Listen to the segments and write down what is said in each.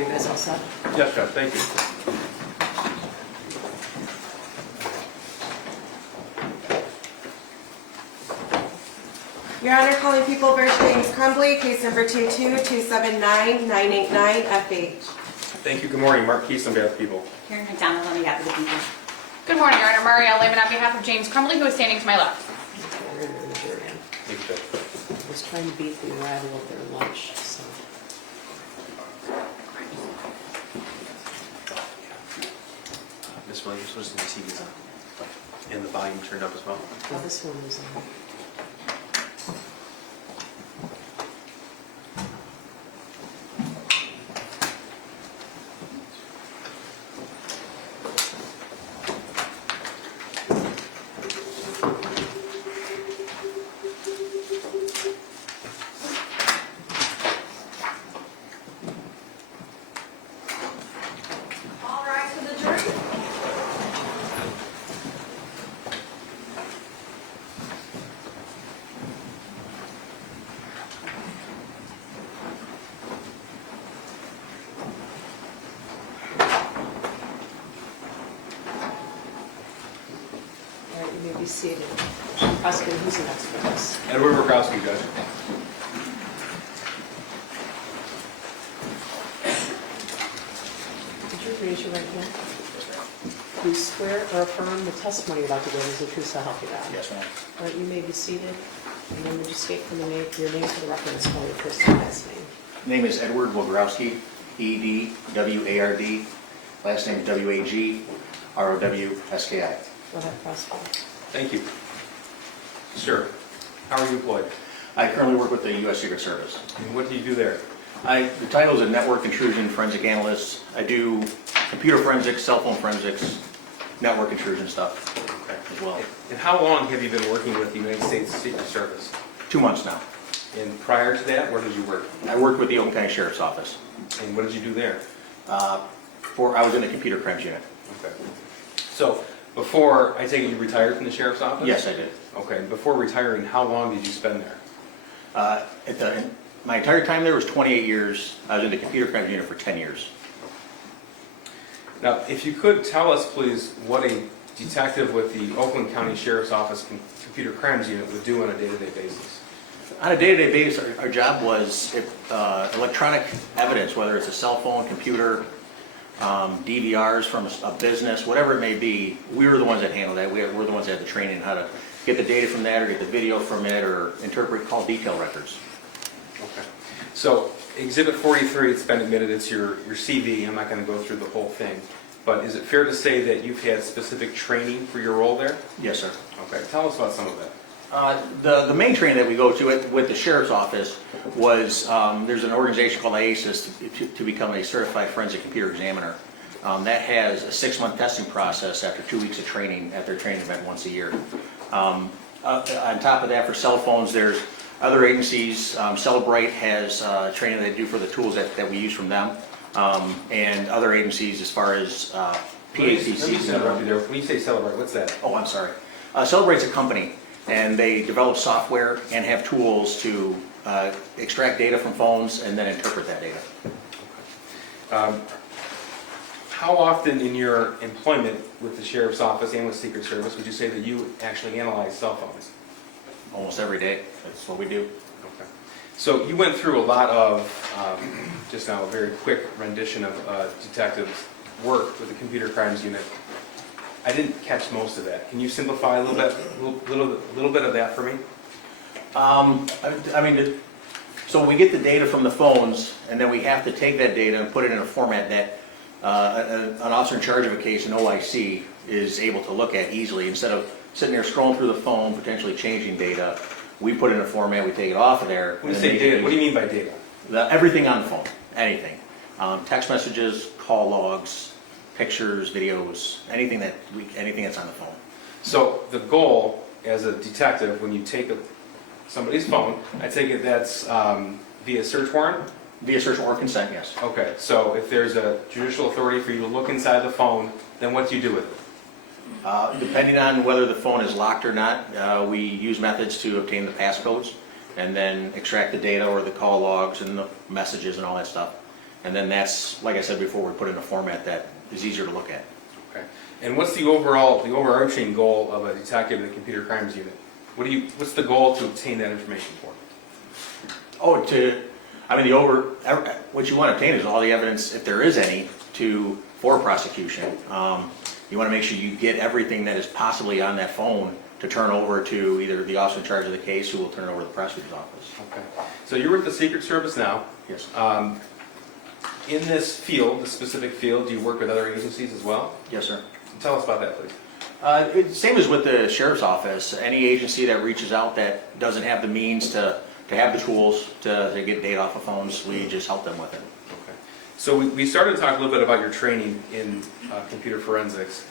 you guys all set? Yes, Judge, thank you. Your Honor, calling People v. James Crumbley, case number 22-279-989-FH. Thank you. Good morning. Mark Keese on behalf of people. Karen McDonald on behalf of the people. Good morning, Your Honor. Marielle Lehman on behalf of James Crumbley, who is standing to my left. We're going to bring the jury in. Thank you, Judge. I was trying to beat the arrival of their lunch, so. Ms. Williams, was the TV's on? And the volume turned up as well? Oh, this one was on. All rise for the jury. All right, you may be seated. Prosecutor, who's next for this? Edward Wagrowski, Judge. Did you raise your right hand? Do you swear or affirm the testimony you're about to give is the truth so help you God? Yes, ma'am. All right, you may be seated. And then would you state for your name for the record and spell your first and last name? Name is Edward Wagrowski, E-D-W-A-R-D. Last name is W-A-G-R-O-W-S-K-I. Go ahead, prosecutor. Thank you. Sir, how are you employed? I currently work with the U.S. Secret Service. And what do you do there? The title is a network intrusion forensic analyst. I do computer forensics, cell phone forensics, network intrusion stuff Okay. as well. And how long have you been working with the United States Secret Service? 2 months now. And prior to that, where did you work? I worked with the Oakland County Sheriff's Office. And what did you do there? I was in the computer crimes unit. Okay. So, before, I take it you retired from the Sheriff's Office? Yes, I did. Okay. Before retiring, how long did you spend there? My entire time there was 28 years. I was in the computer crimes unit for 10 years. Now, if you could tell us, please, what a detective with the Oakland County Sheriff's Office Computer Crimes Unit would do on a day-to-day basis. On a day-to-day basis, our job was electronic evidence, whether it's a cell phone, computer, DVRs from a business, whatever it may be. We were the ones that handled that. We're the ones that had the training on how to get the data from that or get the video from it or interpret call detail records. Okay. So, Exhibit 43, it's been admitted it's your CV. I'm not going to go through the whole thing. But is it fair to say that you've had specific training for your role there? Yes, sir. Okay. Tell us about some of that. The main training that we go to with the Sheriff's Office was, there's an organization called IASIS to become a certified forensic computer examiner. That has a 6-month testing process after 2 weeks of training at their training event once a year. On top of that, for cell phones, there's other agencies. Celebrate has training they do for the tools that we use from them. And other agencies as far as PACCs. Let me interrupt you there. When you say Celebrate, what's that? Oh, I'm sorry. Celebrate's a company, and they develop software and have tools to extract data from phones and then interpret that data. How often in your employment with the Sheriff's Office and with Secret Service would you say that you actually analyze cell phones? Almost every day. That's what we do. Okay. So you went through a lot of, just now, a very quick rendition of detectives' work with the Computer Crimes Unit. I didn't catch most of that. Can you simplify a little bit of that for me? So we get the data from the phones, and then we have to take that data and put it in a format that an officer in charge of a case, an OIC, is able to look at easily. Instead of sitting there scrolling through the phone, potentially changing data, we put it in a format, we take it off of there. When you say data, what do you mean by data? Everything on the phone, anything. Text messages, call logs, pictures, videos, anything that's on the phone. So the goal as a detective, when you take somebody's phone, I take it that's via search warrant? Via search warrant or consent, yes. Okay, so if there's a judicial authority for you to look inside the phone, then what do you do with it? Depending on whether the phone is locked or not, we use methods to obtain the passcodes and then extract the data or the call logs and the messages and all that stuff. And then that's, like I said before, we put in a format that is easier to look at. Okay. And what's the overarching goal of a detective in the computer crimes unit? What's the goal to obtain that information for? Oh, what you want to obtain is all the evidence, if there is any, for prosecution. You want to make sure you get everything that is possibly on that phone to turn over to either the officer in charge of the case, who will turn it over to the prosecutor's office. Okay. So you're with the Secret Service now. Yes. In this field, this specific field, do you work with other agencies as well? Yes, sir. Tell us about that, please. Same as with the sheriff's office. Any agency that reaches out that doesn't have the means to have the tools to get data off of phones, we just help them with it. Okay. So we started to talk a little bit about your training in computer forensics.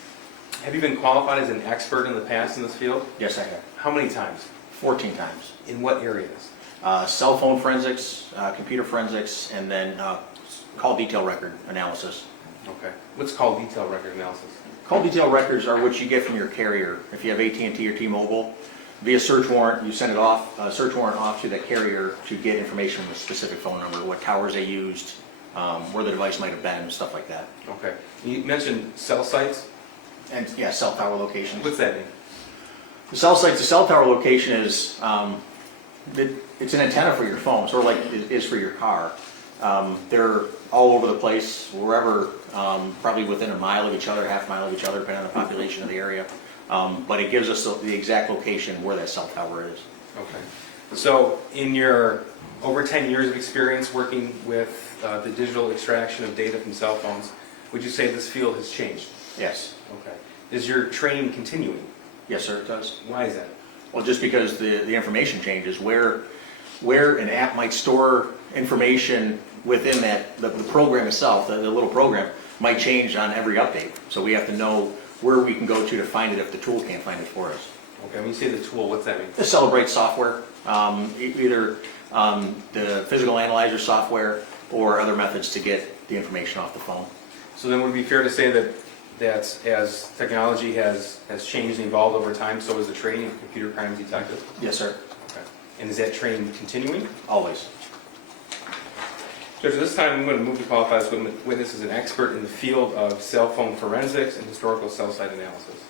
Have you been qualified as an expert in the past in this field? Yes, I have. How many times? 14 times. In what areas? Cell phone forensics, computer forensics, and then call detail record analysis. Okay. What's called detail record analysis? Call detail records are what you get from your carrier. If you have AT&T or T-Mobile, via search warrant, you send it off, search warrant off to the carrier to get information on the specific phone number, what towers they used, where the device might have been, stuff like that. Okay. You mentioned cell sites. And yeah, cell tower locations. What's that mean? The cell sites, the cell tower location is, it's an antenna for your phone, sort of like it is for your car. They're all over the place, wherever, probably within a mile of each other, half mile of each other, depending on the population of the area. But it gives us the exact location where that cell tower is. Okay. So in your over 10 years of experience working with the digital extraction of data from cell phones, would you say this field has changed? Yes. Okay. Is your training continuing? Yes, sir, it does. Why is that? Well, just because the information changes, where an app might store information within the program itself, the little program, might change on every update. So we have to know where we can go to find it if the tool can't find it for us. Okay, when you say the tool, what's that mean? The Celebrate software, either the physical analyzer software or other methods to get the information off the phone. So then would it be fair to say that as technology has changed and evolved over time, so is the training of computer crimes detectives? Yes, sir. Okay. And is that training continuing? Always. Judge, at this time I'm going to move to qualify this witness as an expert in the field of cell phone forensics and historical cell site analysis.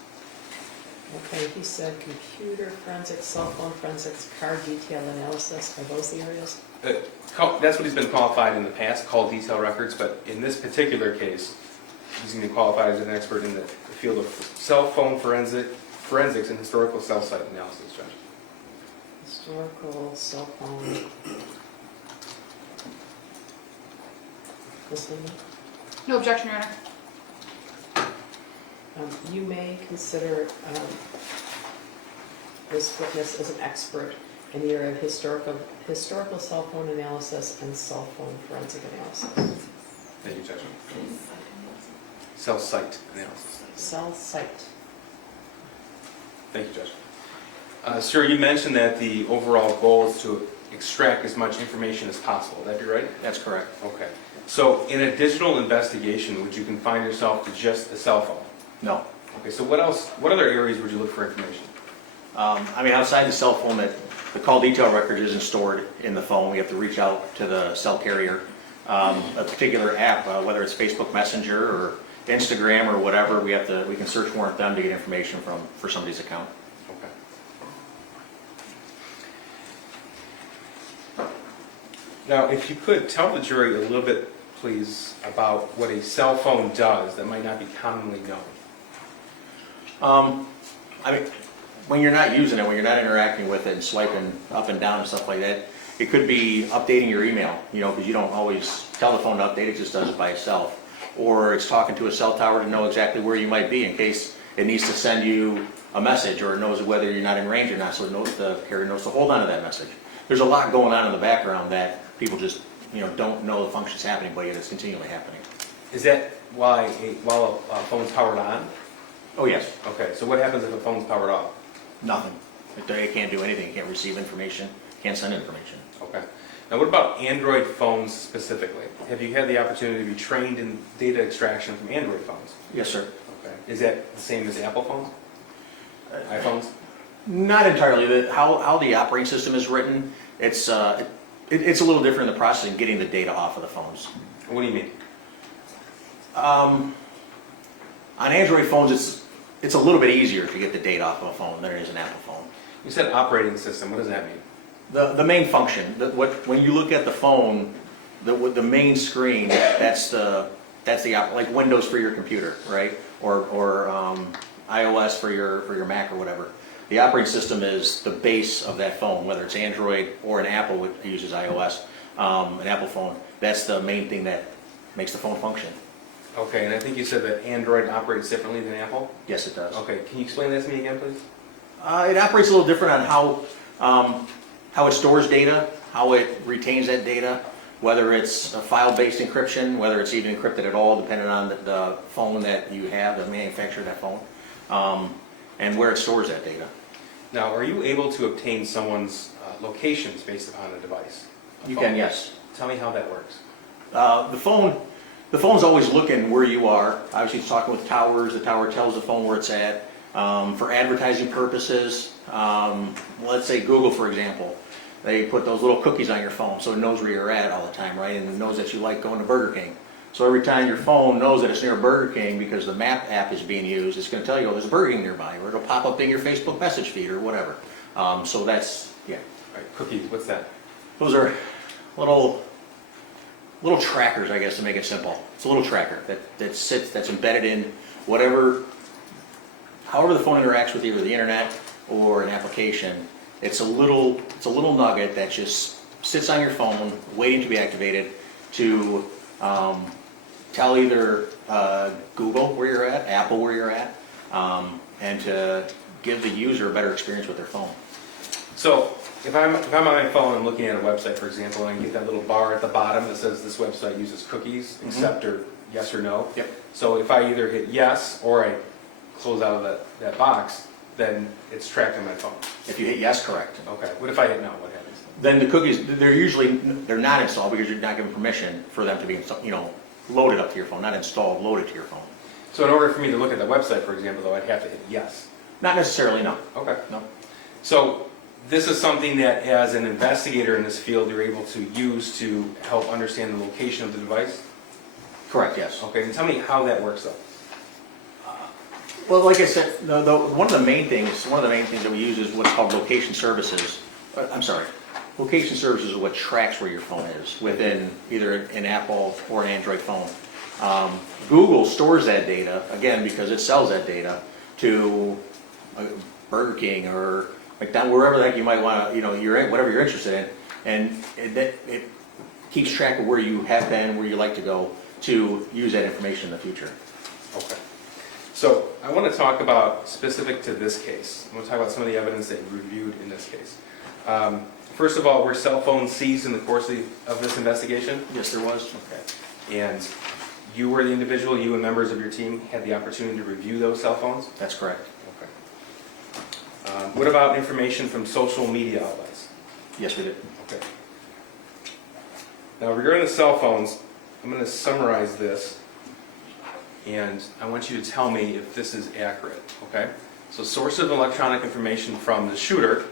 Okay, he said computer forensics, cell phone forensics, car detail analysis. Are those the areas? That's what he's been qualified in the past, called detail records, but in this particular case, he's going to be qualified as an expert in the field of cell phone forensics and historical cell site analysis, Judge. Historical, cell phone. Ms. Lehman? No objection, Your Honor. You may consider this witness as an expert in the area of historical cell phone analysis and cell phone forensic analysis. Thank you, Judge. Cell site analysis. Cell site. Thank you, Judge. Sir, you mentioned that the overall goal is to extract as much information as possible. Would that be right? That's correct. Okay. So in a digital investigation, would you confine yourself to just a cell phone? No. Okay, so what other areas would you look for information? Outside the cell phone, the call detail record isn't stored in the phone. We have to reach out to the cell carrier. A particular app, whether it's Facebook Messenger or Instagram or whatever, we can search warrant them to get information for somebody's account. Okay. Now, if you could tell the jury a little bit, please, about what a cell phone does that might not be commonly known. When you're not using it, when you're not interacting with it and swiping up and down and stuff like that, it could be updating your email, because you don't always tell the phone to update, it just does it by itself. Or it's talking to a cell tower to know exactly where you might be in case it needs to send you a message, or it knows whether you're not in range or not, so the carrier knows to hold on to that message. There's a lot going on in the background that people just don't know the function's happening, but yet it's continually happening. Is that while a phone's powered on? Oh, yes. Okay, so what happens if a phone's powered off? Nothing. It can't do anything. It can't receive information, can't send information. Okay. Now what about Android phones specifically? Have you had the opportunity to be trained in data extraction from Android phones? Yes, sir. Okay. Is that the same as Apple phones? iPhones? Not entirely. How the operating system is written, it's a little different in the process of getting the data off of the phones. What do you mean? On Android phones, it's a little bit easier to get the data off of a phone than it is an Apple phone. You said operating system. What does that mean? The main function, when you look at the phone, the main screen, that's like Windows for your computer, right? Or iOS for your Mac or whatever. The operating system is the base of that phone, whether it's Android or an Apple which uses iOS, an Apple phone. That's the main thing that makes the phone function. Okay, and I think you said that Android operates differently than Apple? Yes, it does. Okay, can you explain that to me again, please? It operates a little different on how it stores data, how it retains that data, whether it's a file-based encryption, whether it's even encrypted at all, depending on the phone that you have, the manufacturer of that phone, and where it stores that data. Now, are you able to obtain someone's locations based upon a device? You can, yes. Tell me how that works. The phone's always looking where you are. Obviously, it's talking with towers. The tower tells the phone where it's at. For advertising purposes, let's say Google, for example, they put those little cookies on your phone so it knows where you're at all the time, right? And it knows that you like going to Burger King. So every time your phone knows that it's near Burger King because the map app is being used, it's going to tell you, oh, there's a Burger King nearby, or it'll pop up in your Facebook message feed or whatever. So that's, yeah. All right, cookies, what's that? Those are little trackers, I guess, to make it simple. It's a little tracker that's embedded in however the phone interacts with either the internet or an application. It's a little nugget that just sits on your phone, waiting to be activated to tell either Google where you're at, Apple where you're at, and to give the user a better experience with their phone. So, if I'm on my phone and looking at a website, for example, and I get that little bar at the bottom that says this website uses cookies, accept or yes or no. Yep. So if I either hit yes or I close out of that box, then it's tracking my phone. If you hit yes, correct. Okay. What if I hit no? What happens? Then the cookies, they're not installed because you're not given permission for them to be loaded up to your phone, not installed, loaded to your phone. So in order for me to look at the website, for example, though, I'd have to hit yes. Not necessarily, no. Okay. No. So this is something that, as an investigator in this field, you're able to use to help understand the location of the device? Correct, yes. Okay, and tell me how that works, though. Well, like I said, one of the main things that we use is what's called location services. Location services is what tracks where your phone is within either an Apple or an Android phone. Google stores that data, again, because it sells that data to Burger King or McDonald's, wherever the heck you might want to, whatever you're interested in. And it keeps track of where you have been, where you like to go to use that information in the future. Okay. So I want to talk about, specific to this case, I want to talk about some of the evidence that you reviewed in this case. First of all, were cell phones seized in the course of this investigation? Yes, there was. Okay. And you were the individual, you and members of your team had the opportunity to review those cell phones? That's correct. Okay. What about information from social media outlets? Yes, we did. Okay. Now, regarding the cell phones, I'm going to summarize this, and I want you to tell me if this is accurate, okay? So, source of electronic information from the shooter,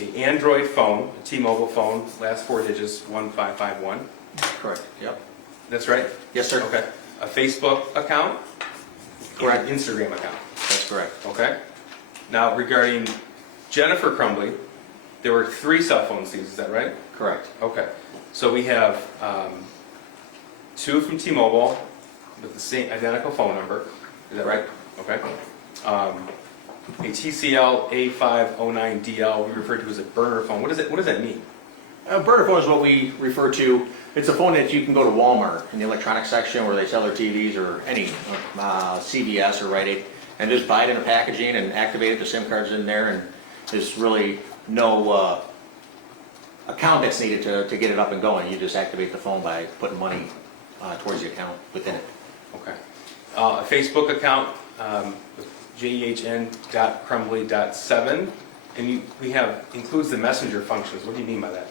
an Android phone, a T-Mobile phone, last four digits, 1551. Correct. Yep. That's right? Yes, sir. Okay. A Facebook account? Correct. And an Instagram account? That's correct. Okay. Now, regarding Jennifer Crumbley, there were 3 cell phone seized, is that right? Correct. Okay. So we have 2 from T-Mobile with the same identical phone number. Is that right? Okay. A TCL A509DL we refer to as a burner phone. What does that mean? A burner phone is what we refer to. It's a phone that you can go to Walmart in the electronics section where they sell their TVs or any CVS or Rite Aid and just buy it in a packaging and activate it. The SIM card's in there, and there's really no account that's needed to get it up and going. You just activate the phone by putting money towards the account within it. Okay. A Facebook account, jehn.crumbly.7, and includes the messenger functions. What do you mean by that?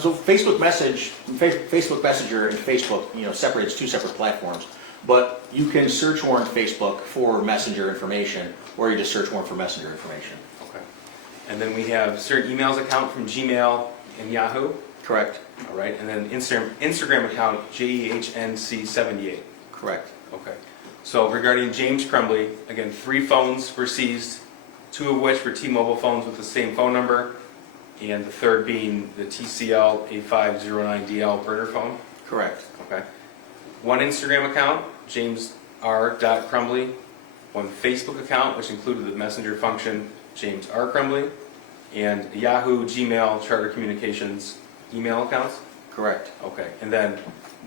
So Facebook Messenger and Facebook, separates 2 separate platforms. But you can search warrant Facebook for messenger information, or you just search warrant for messenger information. Okay. And then we have certain emails account from Gmail and Yahoo. Correct. All right, and then Instagram account JEHNC78. Correct. Okay. So regarding James Crumbley, again, 3 phones were seized, 2 of which were T-Mobile phones with the same phone number, and the third being the TCL 8509DL burner phone. Correct. Okay. 1 Instagram account, James R. Crumbley. 1 Facebook account, which included the messenger function, James R. Crumbley, and Yahoo, Gmail, Charter Communications email accounts. Correct. Okay. And then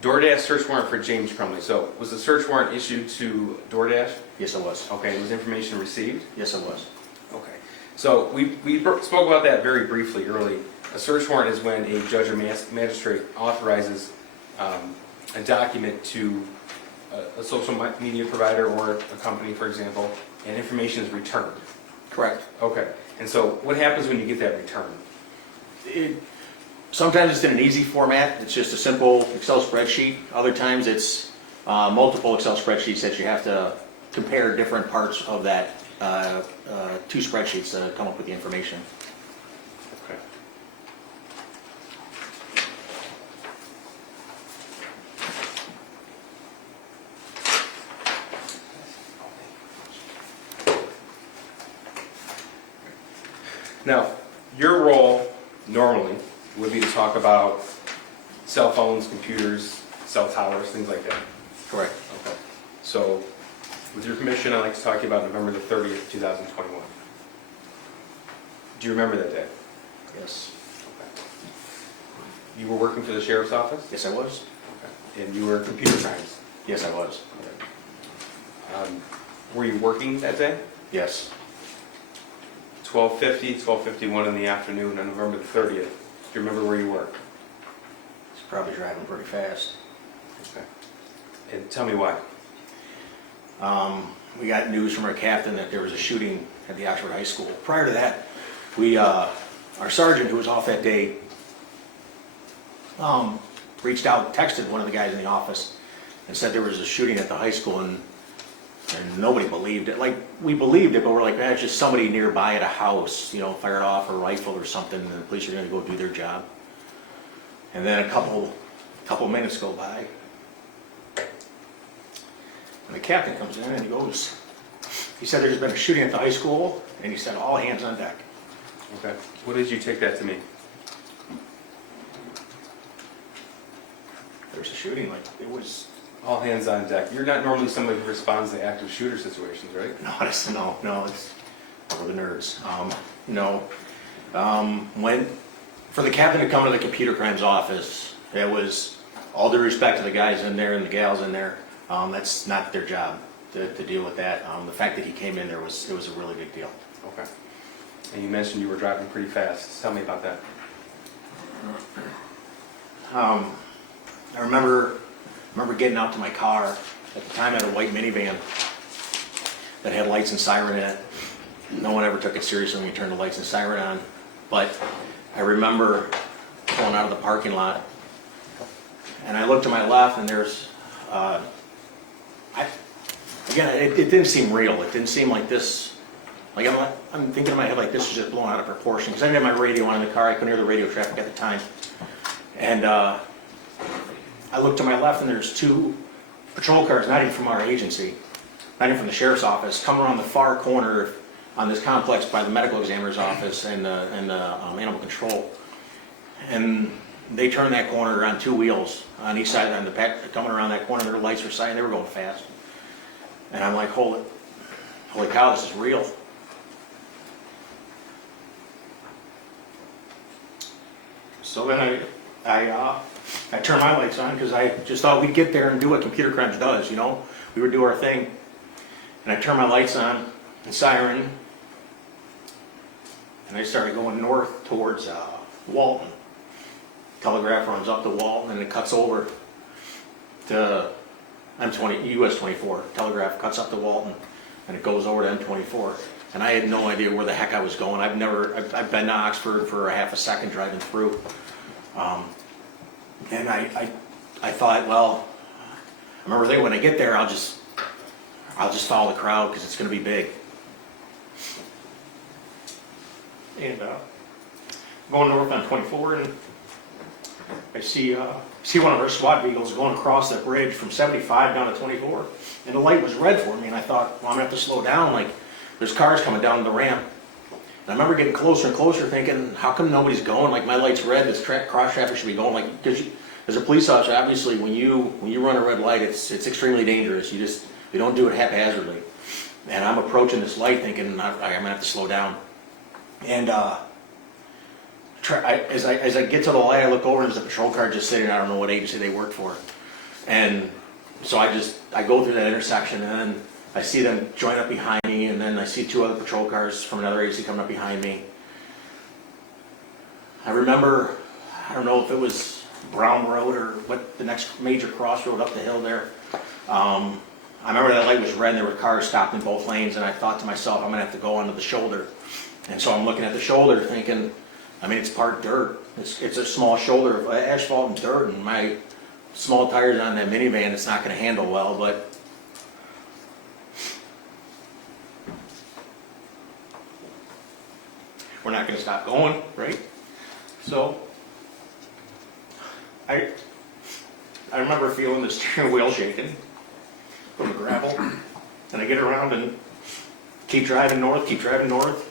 DoorDash search warrant for James Crumbley. So was the search warrant issued to DoorDash? Yes, it was. Okay. And was information received? Yes, it was. Okay. So we spoke about that very briefly early. A search warrant is when a judge or magistrate authorizes a document to a social media provider or a company, for example, and information is returned. Correct. Okay. And so what happens when you get that return? Sometimes it's in an easy format. It's just a simple Excel spreadsheet. Other times it's multiple Excel spreadsheets that you have to compare different parts of that 2 spreadsheets to come up with the information. Okay. Now, your role normally would be to talk about cell phones, computers, cell towers, things like that. Correct. Okay. So, with your permission, I'd like to talk to you about November the 30th, 2021. Do you remember that day? Yes. You were working for the sheriff's office? Yes, I was. Okay. And you were computer crimes? Yes, I was. Were you working that day? Yes. 12:50, 12:51 in the afternoon on November the 30th. Do you remember where you were? He's probably driving pretty fast. Okay. And tell me why. We got news from our captain that there was a shooting at the Oxford High School. Prior to that, we, our sergeant who was off that day, reached out, texted one of the guys in the office and said there was a shooting at the high school, and nobody believed it. Like, we believed it, but we're like, man, it's just somebody nearby at a house, you know, fired off a rifle or something, and the police are gonna go do their job. And then a couple minutes go by, and the captain comes in and he said there's been a shooting at the high school, and he said all hands on deck. Okay. What did you take that to mean? There's a shooting, like, it was, All hands on deck. You're not normally somebody who responds to active shooter situations, right? no, it's for the nerds. For the captain to come to the computer crimes office, it was all due respect to the guys in there and the gals in there. That's not their job to deal with that. The fact that he came in there it was a really big deal. Okay. And you mentioned you were driving pretty fast. Tell me about that. I remember getting out to my car. At the time I had a white minivan that had lights and siren in it. No one ever took it seriously when we turned the lights and siren on. But I remember pulling out of the parking lot, and I looked to my left, and there's, it didn't seem real. It didn't seem like this. Like, I'm thinking in my head like this is just blown out of proportion, because I didn't have my radio on in the car. I couldn't hear the radio traffic at the time. And I looked to my left, and there's 2 patrol cars, not even from our agency, not even from the sheriff's office, coming around the far corner on this complex by the medical examiner's office and the animal control. And they turned that corner on 2 wheels on each side, on the back, coming around that corner. Their lights were shining. They were going fast. And I'm like, holy cow, this is real. So then I turned my lights on because I just thought we'd get there and do what computer crimes does, you know? We would do our thing. And I turned my lights on, and siren, and I started going north towards Walton. Telegraph runs up to Walton, and it cuts over to US 24. Telegraph cuts up to Walton, and it goes over to M24. And I had no idea where the heck I was going. I've been to Oxford for a half a second driving through. And I thought, well, I remember thinking when I get there, I'll just follow the crowd because it's going to be big. And going north on 24, and I see one of our SWAT vehicles going across the bridge from 75 down to 24, and the light was red for me, and I thought, well, I'm gonna have to slow down, like, there's cars coming down the ramp. And I remember getting closer and closer thinking, how come nobody's going? Like, my light's red, this cross traffic should be going, like, because as a police officer, obviously, when you run a red light, it's extremely dangerous. You don't do it haphazardly. And I'm approaching this light thinking, I'm gonna have to slow down. And as I get to the light, I look over and there's a patrol car just sitting. I don't know what agency they work for. And so I go through that intersection, and then I see them join up behind me, and then I see two other patrol cars from another agency coming up behind me. I remember, I don't know if it was Brown Road or what, the next major crossroad up the hill there. I remember that light was red and there were cars stopped in both lanes, and I thought to myself, I'm gonna have to go onto the shoulder. And so I'm looking at the shoulder thinking, I mean, it's part dirt. It's a small shoulder of asphalt and dirt, and my small tires on that minivan, it's not gonna handle well, but we're not gonna stop going, right? So I remember feeling the steering wheel shaking from the gravel, and I get around and keep driving north.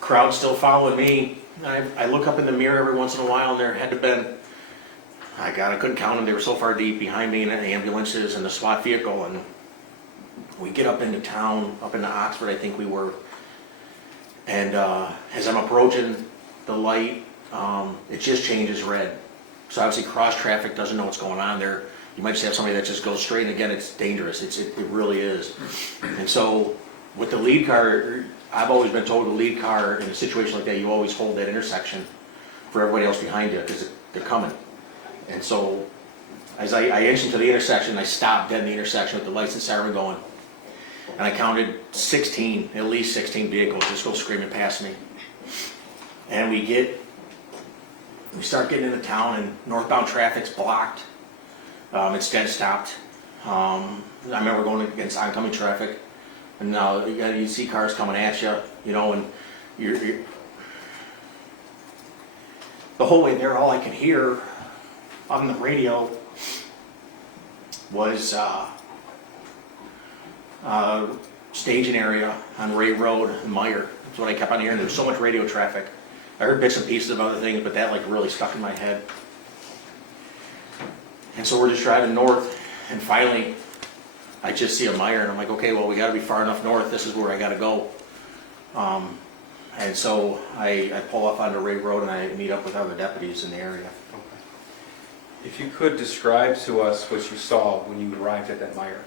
Crowd still following me. I look up in the mirror every once in a while, and there had to been, I couldn't count them. They were so far deep behind me, and the ambulances and the SWAT vehicle, and we get up into town, up into Oxford, I think we were. And as I'm approaching the light, it just changes red. So obviously cross traffic doesn't know what's going on there. You might just have somebody that just goes straight, and again, it's dangerous. It really is. And so with the lead car, I've always been told the lead car in a situation like that, you always hold that intersection for everybody else behind you because they're coming. And so as I inch into the intersection, I stop dead in the intersection with the lights and siren going. And I counted 16, at least 16 vehicles just go screaming past me. And we start getting into town, and northbound traffic's blocked. It's dead stopped. I remember going against oncoming traffic, and now you see cars coming at you, and you're the whole way there, all I could hear on the radio was staging area on Ray Road in Meyer. That's what I kept on hearing. There was so much radio traffic. I heard bits and pieces of other things, but that like really stuck in my head. And so we're just driving north, and finally I just see a Meyer, and I'm like, okay, well, we got to be far enough north. This is where I got to go. And so I pull off onto Ray Road, and I meet up with other deputies in the area. Okay. If you could describe to us what you saw when you arrived at that Meyer.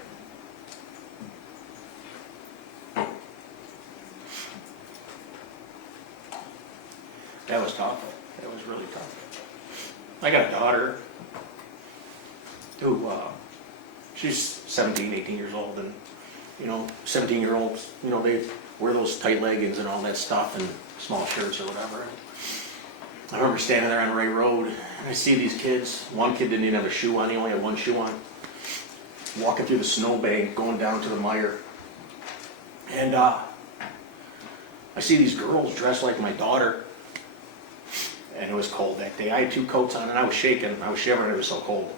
That was tough. That was really tough. I got a daughter who, she's 17, 18 years old, and 17-year-olds, they wear those tight leggings and all that stuff and small shirts or whatever. I remember standing there on Ray Road, and I see these kids. One kid didn't even have a shoe on, he only had one shoe on, walking through the snowbank, going down to the Meyer. And I see these girls dressed like my daughter, and it was cold that day. I had two coats on, and I was shaking, I was shivering, it was so cold.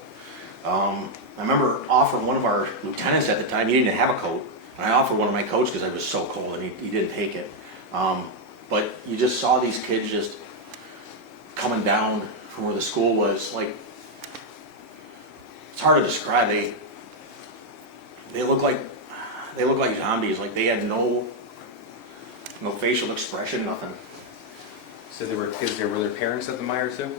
I remember offering one of our lieutenants at the time, he didn't have a coat, and I offered one of my coats because I was so cold, and he didn't take it. But you just saw these kids just coming down from where the school was. Like, it's hard to describe. They look like zombies. Like, they had no facial expression, nothing. So there were kids there. Were their parents at the Meyer too?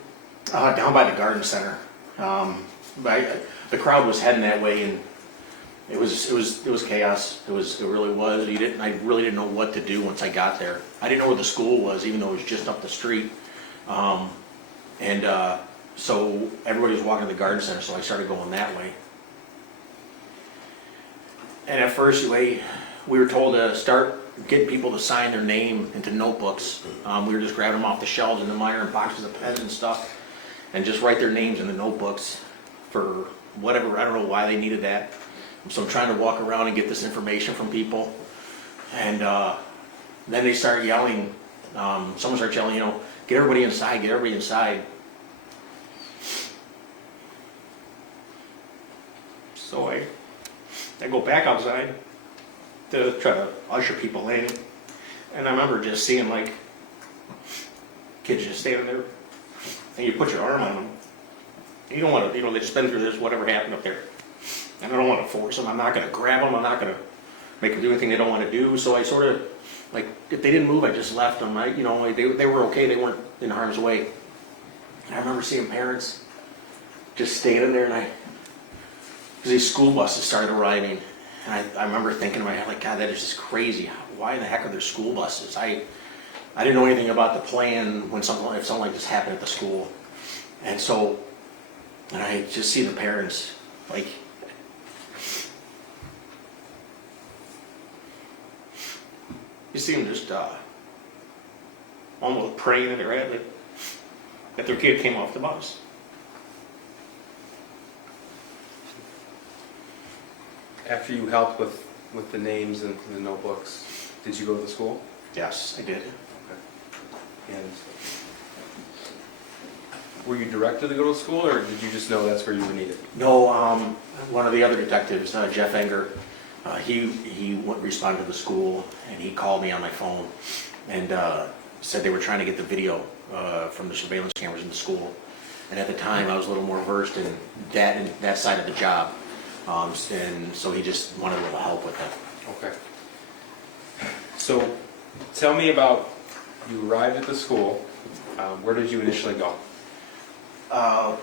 Down by the garden center. The crowd was heading that way, and it was chaos. It really was. I really didn't know what to do once I got there. I didn't know where the school was, even though it was just up the street. So everybody was walking to the garden center, so I started going that way. And at first, we were told to start getting people to sign their name into notebooks. We were just grabbing them off the shelves in the Meyer and boxes of pens and stuff, and just write their names in the notebooks for whatever. I don't know why they needed that. So I'm trying to walk around and get this information from people. And then they start yelling. Someone starts yelling, get everybody inside, get everybody inside. So I go back outside to try to usher people in. And I remember just seeing like kids just standing there, and you put your arm on them. You don't want to, they just been through this, whatever happened up there. And I don't want to force them. I'm not going to grab them. I'm not going to make them do anything they don't want to do. So I sort of, like, if they didn't move, I just left them. They were okay. They weren't in harm's way. And I remember seeing parents just standing there, and because these school buses started arriving. And I remember thinking in my head, like, God, that is just crazy. Why in the heck are there school buses? I didn't know anything about the plan if something like this happened at the school. And so, and I just see the parents, like, you see them just almost praying that that their kid came off the bus. After you helped with the names and the notebooks, did you go to the school? Yes, I did. Okay. And were you directed to go to school, or did you just know that's where you were needed? No, one of the other detectives, Jeff Enger, he responded to the school, and he called me on my phone and said they were trying to get the video from the surveillance cameras in the school. And at the time, I was a little more versed in that side of the job, and so he just wanted a little help with that. Okay. So, tell me about, you arrived at the school. Where did you initially go? I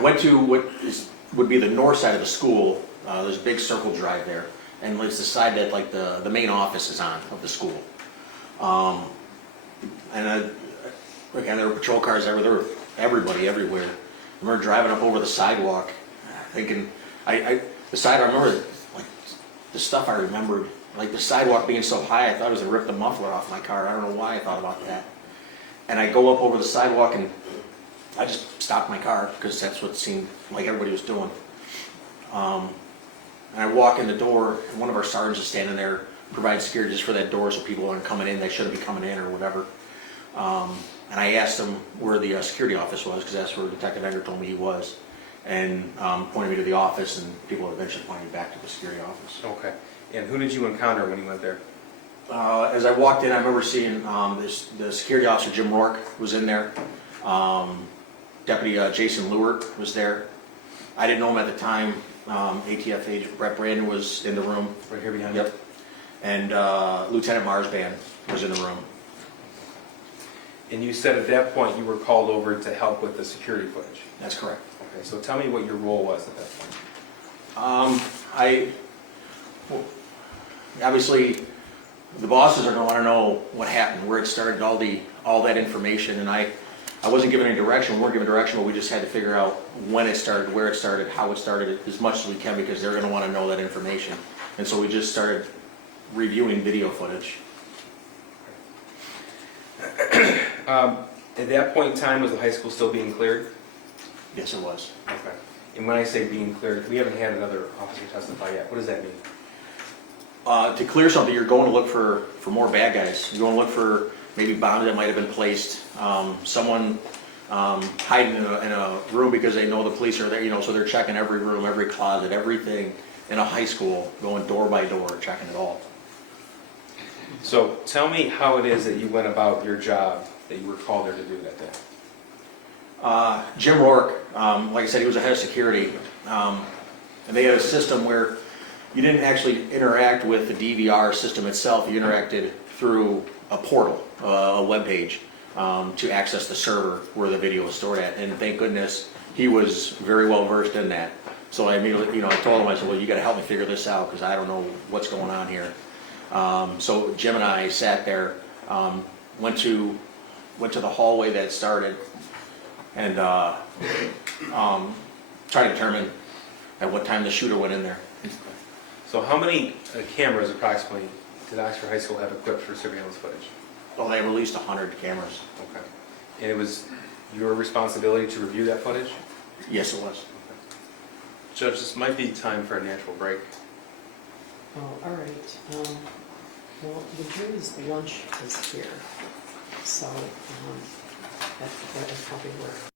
went to what would be the north side of the school. There's a big circle drive there, and it's the side that like the main office is on of the school. And again, there were patrol cars everywhere. There were everybody everywhere. I remember driving up over the sidewalk, thinking, I remember like the stuff I remembered, like the sidewalk being so high, I thought it was to rip the muffler off my car. I don't know why I thought about that. And I go up over the sidewalk and I just stopped my car because that's what seemed like everybody was doing. And I walk in the door, and one of our sergeants is standing there, providing security just for that door so people aren't coming in, they shouldn't be coming in or whatever. And I asked him where the security office was, because that's where Detective Enger told me he was, and pointed me to the office, and people eventually pointed me back to the security office. Okay. And who did you encounter when you went there? As I walked in, I remember seeing the security officer, Jim Rourke, was in there. Deputy Jason Lewert was there. I didn't know him at the time. ATF agent Brett Brandon was in the room. Right here behind Yep. And Lieutenant Marsban was in the room. And you said at that point you were called over to help with the security footage. That's correct. Okay, so tell me what your role was at that point. Obviously, the bosses are going to want to know what happened, where it started, all that information, and I wasn't given any direction. We weren't given direction, but we just had to figure out when it started, where it started, how it started, as much as we can, because they're going to want to know that information. And so we just started reviewing video footage. At that point in time, was the high school still being cleared? Yes, it was. Okay. And when I say being cleared, we haven't had another officer testify yet. What does that mean? To clear something, you're going to look for more bad guys. You're going to look for maybe bombs that might have been placed, someone hiding in a room because they know the police are there, so they're checking every room, every closet, everything in a high school, going door by door, checking it all. So tell me how it is that you went about your job that you were called there to do that day. Jim Rourke, like I said, he was a head of security, and they had a system where you didn't actually interact with the DVR system itself. You interacted through a portal, a web page, to access the server where the video was stored at. And thank goodness he was very well versed in that. So I immediately, I told him, I said, well, you got to help me figure this out because I don't know what's going on here. So Jim and I sat there, went to the hallway that it started, and tried to determine at what time the shooter went in there. So how many cameras approximately did Oxford High School have equipped for surveillance footage? Well, they released 100 cameras. Okay. And it was your responsibility to review that footage? Yes, it was. Okay. Judge, this might be time for a natural break. Oh, all right. Well, the jury's lunch is here, so that would probably work.